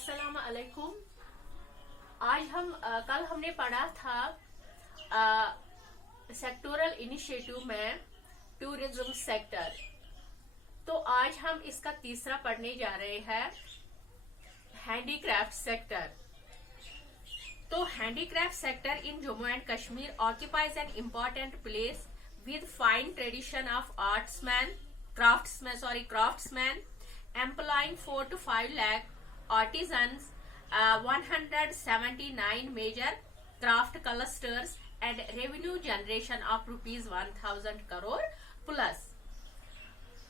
अस्सलाम वालेकुम। आज कल हमने पढ़ा था सेक्टोरल इनिशिएटिव में टूरिज्म सेक्टर। तो आज हम इसका तीसरा पढ़ने जा रहे हैं, हैंडीक्राफ्ट सेक्टर। तो handicraft sector in Jammu and Kashmir occupies an important place with fine tradition of craftsmen employing 4 to 5 lakh artisans, 179 major craft clusters and revenue generation of rupees 1000 crore plus।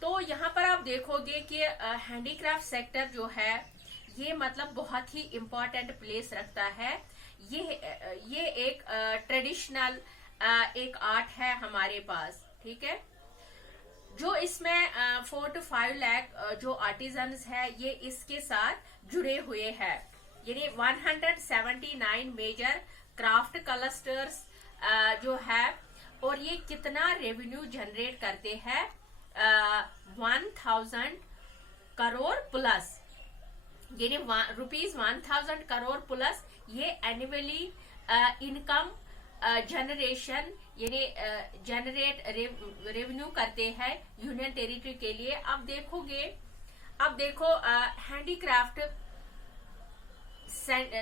तो यहाँ पर आप देखोगे कि हैंडीक्राफ्ट सेक्टर जो है ये मतलब बहुत ही इम्पोर्टेंट प्लेस रखता है। ये एक ट्रेडिशनल एक आर्ट है हमारे पास, ठीक है। जो इसमें 4 to 5 लाख जो आर्टिजन्स है ये इसके साथ जुड़े हुए हैं। यानी 179 मेजर क्राफ्ट क्लस्टर्स जो है, और ये कितना रेवेन्यू जनरेट करते हैं, 1000 करोड़ प्लस, यानी रुपीज 1000 करोड़ प्लस ये एनुअली इनकम जनरेशन यानी जनरेट रेवेन्यू करते हैं यूनियन टेरिटरी के लिए। अब देखो हैंडीक्राफ्ट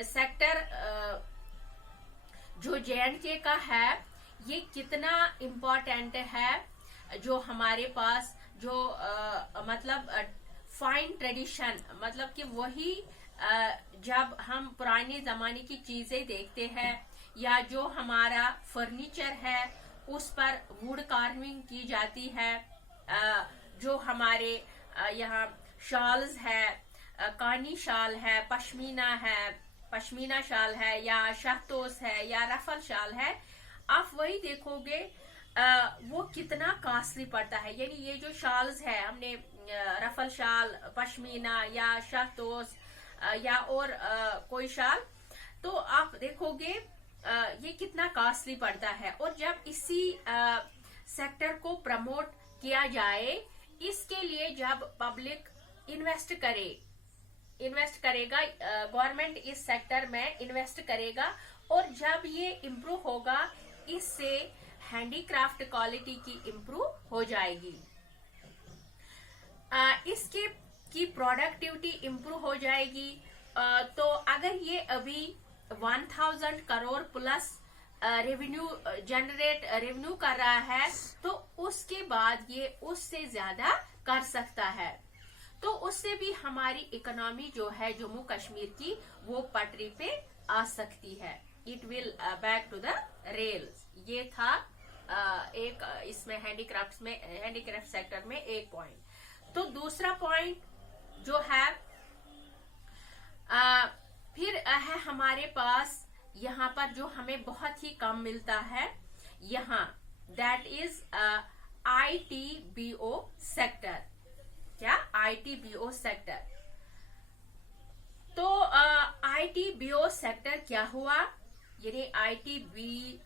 सेक्टर जो JNK का है ये कितना इम्पोर्टेंट है। जो हमारे पास जो मतलब फाइन ट्रेडिशन, मतलब कि वही जब हम पुराने जमाने की चीजें देखते हैं या जो हमारा फर्नीचर है उस पर वुड कार्विंग की जाती है, जो हमारे यहाँ शॉल्स है, कानी शाल है, पश्मीना शाल है या शहतोस है या रफल शाल है, आप वही देखोगे वो कितना कॉस्टली पड़ता है। यानी ये जो शॉल्स है, हमने रफल शाल, पश्मीना या शहतोस या और कोई शाल, तो आप देखोगे ये कितना कॉस्टली पड़ता है। और जब इसी सेक्टर को प्रमोट किया जाए, इसके लिए जब पब्लिक इन्वेस्ट करेगा, गवर्नमेंट इस सेक्टर में इन्वेस्ट करेगा, और जब ये इम्प्रूव होगा इससे हैंडीक्राफ्ट क्वालिटी की इम्प्रूव हो जाएगी, इसके की प्रोडक्टिविटी इम्प्रूव हो जाएगी। तो अगर ये अभी 1000 करोड़ प्लस रेवेन्यू कर रहा है, तो उसके बाद ये उससे ज्यादा कर सकता है। तो उससे भी हमारी इकोनॉमी जो है जम्मू कश्मीर की वो पटरी पे आ सकती है। It will back to the rails. ये था एक इसमें हैंडीक्राफ्ट सेक्टर में एक पॉइंट। तो दूसरा पॉइंट जो है फिर है हमारे पास यहाँ पर जो हमें बहुत ही कम मिलता है यहाँ, दैट इज ITBO सेक्टर। क्या? ITBO sector. तो ITBO सेक्टर क्या हुआ? यानी ITBO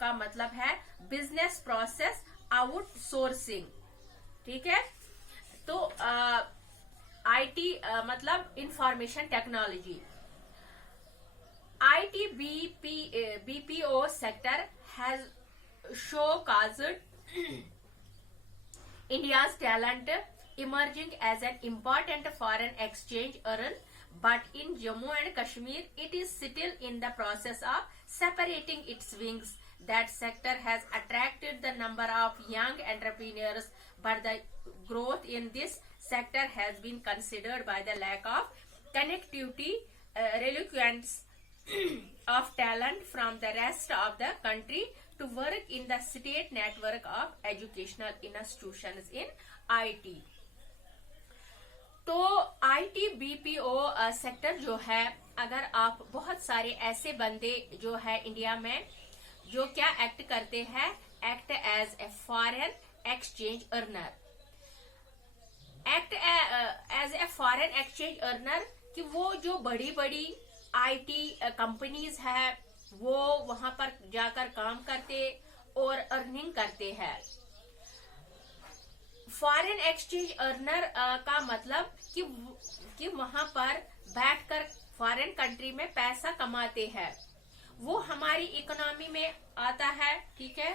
का मतलब है बिजनेस प्रोसेस आउटसोर्सिंग, ठीक है। तो IT मतलब information technology. ITBPO sector has showcased India's talent emerging as an important foreign exchange earner, but in Jammu and Kashmir it is still in the process of separating its wings. That sector has attracted the number of young entrepreneurs, but the growth in this sector has been considered by the lack of connectivity, reluctance of talent from the rest of the country to work in the state network of educational institutions in IT। तो ITBPO sector जो है, अगर आप बहुत सारे ऐसे बंदे जो है इंडिया में जो क्या एक्ट करते हैं, act as a foreign exchange earner, act as a foreign exchange earner, कि वो जो बड़ी बड़ी IT कंपनीज है वो वहां पर जाकर काम करते और अर्निंग करते हैं। फॉरेन एक्सचेंज अर्नर का मतलब कि वहां पर बैठकर फॉरेन कंट्री में पैसा कमाते हैं, वो हमारी इकोनॉमी में आता है, ठीक है।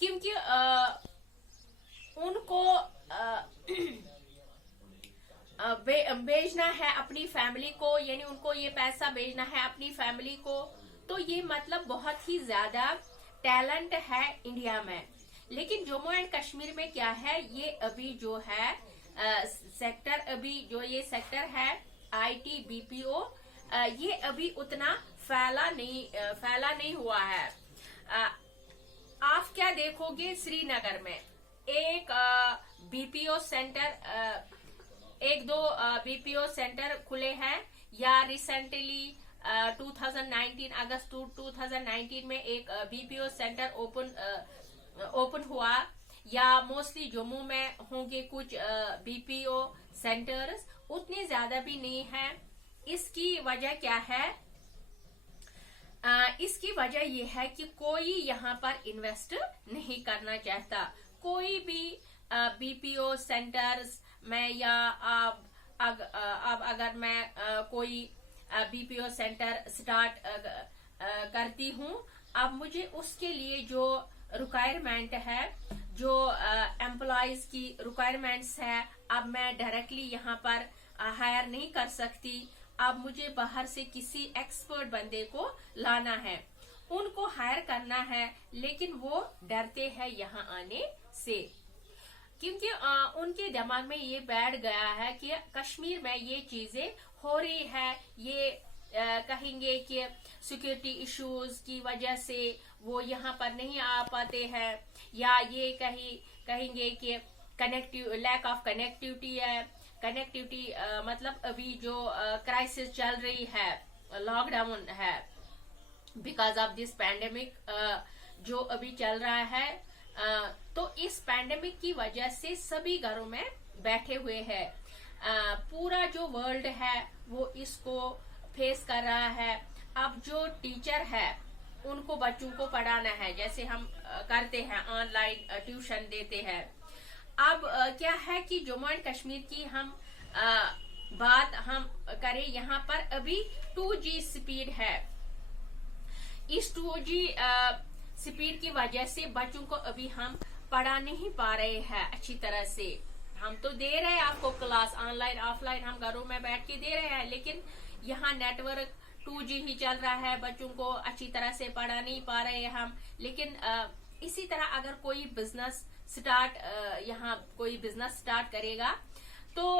क्योंकि उनको भेजना है अपनी फैमिली को, यानी उनको ये पैसा भेजना है अपनी फैमिली को, तो ये मतलब बहुत ही ज्यादा टैलेंट है इंडिया में। लेकिन जम्मू एंड कश्मीर में क्या है, ये अभी जो है सेक्टर, अभी जो ये सेक्टर है आईटी बीपीओ, ये अभी उतना फैला नहीं हुआ है। आप क्या देखोगे, श्रीनगर में एक बीपीओ सेंटर, एक दो बीपीओ सेंटर खुले हैं, या रिसेंटली 2019 अगस्त 2019 में एक बीपीओ सेंटर ओपन हुआ, या मोस्टली जम्मू में होंगे कुछ बीपीओ सेंटर्स, उतने ज्यादा भी नहीं है। इसकी वजह क्या है? इसकी वजह यह है कि कोई यहाँ पर इन्वेस्ट नहीं करना चाहता। कोई भी बीपीओ सेंटर्स में, या अब अगर मैं कोई बीपीओ सेंटर स्टार्ट करती हूँ, अब मुझे उसके लिए जो रिक्वायरमेंट है, जो एम्प्लॉयज की रिक्वायरमेंट्स है, अब मैं डायरेक्टली यहाँ पर हायर नहीं कर सकती। अब मुझे बाहर से किसी एक्सपर्ट बंदे को लाना है, उनको हायर करना है, लेकिन वो डरते हैं यहाँ आने से, क्योंकि उनके दिमाग में ये बैठ गया है कि कश्मीर में ये चीजें हो रही है। ये कहेंगे कि सिक्योरिटी इश्यूज की वजह से वो यहाँ पर नहीं आ पाते हैं, या ये कहेंगे कि लैक ऑफ कनेक्टिविटी है। कनेक्टिविटी मतलब अभी जो क्राइसिस चल रही है, लॉकडाउन है, बिकॉज ऑफ दिस पैंडेमिक जो अभी चल रहा है, तो इस पैंडेमिक की वजह से सभी घरों में बैठे हुए हैं। पूरा जो वर्ल्ड है वो इसको फेस कर रहा है। अब जो टीचर है उनको बच्चों को पढ़ाना है, जैसे हम करते हैं ऑनलाइन ट्यूशन देते हैं। अब क्या है कि जम्मू एंड कश्मीर की हम बात हम करें, यहाँ पर अभी 2G स्पीड है। इस 2G स्पीड की वजह से बच्चों को अभी हम पढ़ा नहीं पा रहे हैं अच्छी तरह से। हम तो दे रहे हैं आपको क्लास ऑनलाइन ऑफलाइन, हम घरों में बैठ के दे रहे हैं, लेकिन यहाँ नेटवर्क 2G ही चल रहा है, बच्चों को अच्छी तरह से पढ़ा नहीं पा रहे हैं हम। लेकिन इसी तरह अगर कोई बिजनेस स्टार्ट करेगा, तो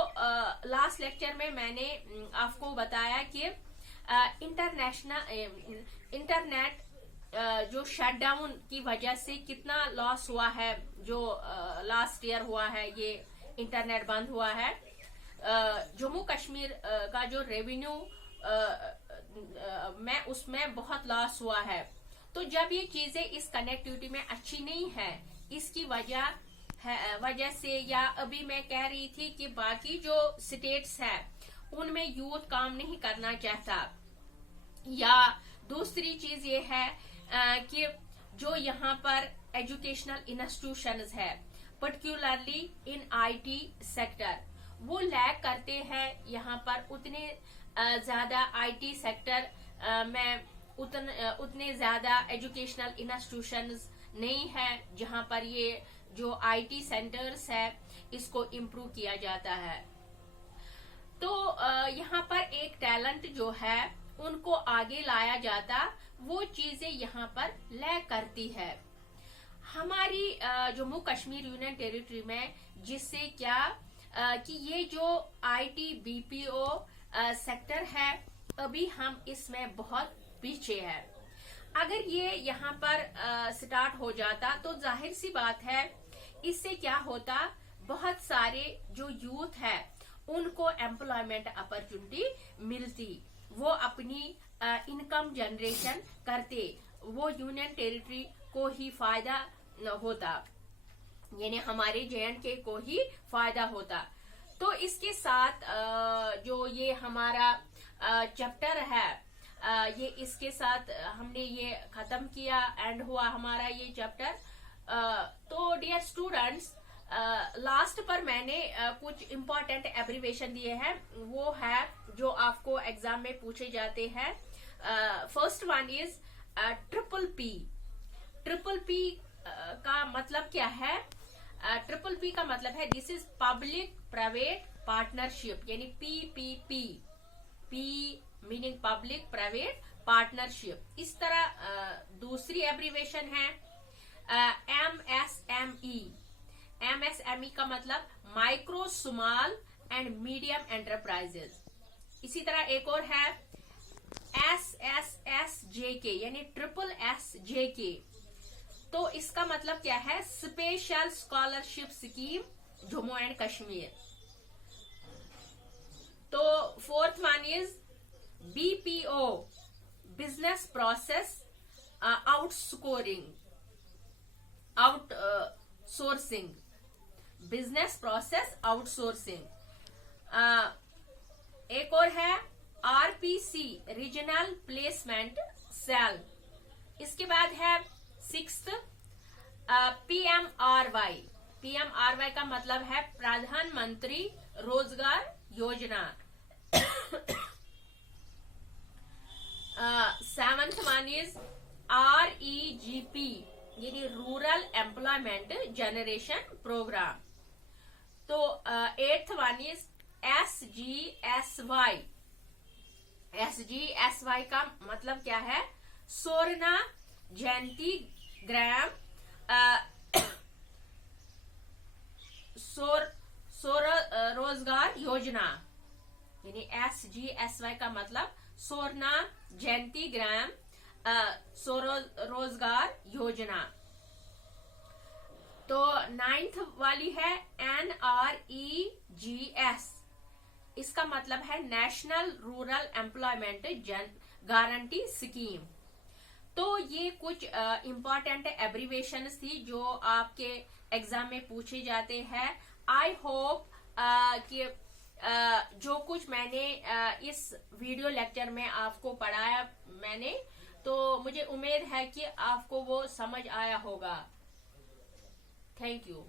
लास्ट लेक्चर में मैंने आपको बताया कि इंटरनेट जो शटडाउन की वजह से कितना लॉस हुआ है, जो लास्ट ईयर हुआ है, ये इंटरनेट बंद हुआ है। जम्मू कश्मीर का जो रेवेन्यू में उसमें बहुत लॉस हुआ है। तो जब ये चीजें इस कनेक्टिविटी में अच्छी नहीं है, इसकी वजह से, या अभी मैं कह रही थी कि बाकी जो स्टेट्स है उनमें यूथ काम नहीं करना चाहता, या दूसरी चीज ये है कि जो यहाँ पर एजुकेशनल इंस्टीट्यूशंस है, पर्टिकुलरली इन आईटी सेक्टर, वो लैग करते हैं। यहाँ पर उतने ज्यादा आईटी सेक्टर में उतने ज्यादा एजुकेशनल इंस्टीट्यूशंस नहीं है जहां पर ये जो आईटी सेंटर्स है इसको इम्प्रूव किया जाता है। तो यहाँ पर एक टैलेंट जो है उनको आगे लाया जाता, वो चीजें यहाँ पर लैग करती है हमारी जम्मू कश्मीर यूनियन टेरिटरी में। जिससे क्या कि ये जो आईटी बीपीओ सेक्टर है, अभी हम इसमें बहुत पीछे है। अगर ये यहाँ पर स्टार्ट हो जाता तो जाहिर सी बात है, इससे क्या होता, बहुत सारे जो यूथ है उनको एम्प्लॉयमेंट अपॉर्चुनिटी मिलती, वो अपनी इनकम जनरेशन करते, वो यूनियन टेरिटरी को ही फायदा होता, यानी हमारे JNK को ही फायदा होता। तो इसके साथ जो ये हमारा चैप्टर है, ये इसके साथ हमने ये खत्म किया, एंड हुआ हमारा ये चैप्टर। तो डियर स्टूडेंट्स, लास्ट पर मैंने कुछ इम्पोर्टेंट एब्रीवेशन दिए हैं, वो है जो आपको एग्जाम में पूछे जाते हैं। First one is triple P. Triple P का मतलब क्या है? ट्रिपल पी का मतलब है this is public private partnership, यानी PPP। P meaning public private partnership. इस तरह दूसरी एब्रीवेशन है MSME। MSME का मतलब micro small and medium enterprises. इसी तरह एक और है SSSJK, यानी ट्रिपल SJK। तो इसका मतलब क्या है? Special scholarship scheme Jammu and Kashmir. तो fourth one is BPO, business process outsourcing, business process outsourcing. एक और है RPC, रीजनल प्लेसमेंट सेल। इसके बाद है सिक्स्थ PMRY। PMRY का मतलब है प्रधानमंत्री रोजगार योजना। सेवंथ वन इज REGP, यानी रूरल एम्प्लॉयमेंट जनरेशन प्रोग्राम। तो eighth one is SGSY। SGSY का मतलब क्या है? स्वर्ण जयंती ग्राम रोजगार योजना, यानी SGSY का मतलब स्वर्ण जयंती ग्राम रोजगार योजना। तो नाइन्थ वाली है NREGS। इसका मतलब है national rural employment guarantee scheme. तो ये कुछ इम्पोर्टेंट एब्रीवेशंस थी जो आपके एग्जाम में पूछे जाते हैं। आई होप कि जो कुछ मैंने इस वीडियो लेक्चर में आपको पढ़ाया मैंने, तो मुझे उम्मीद है कि आपको वो समझ आया होगा। Thank you.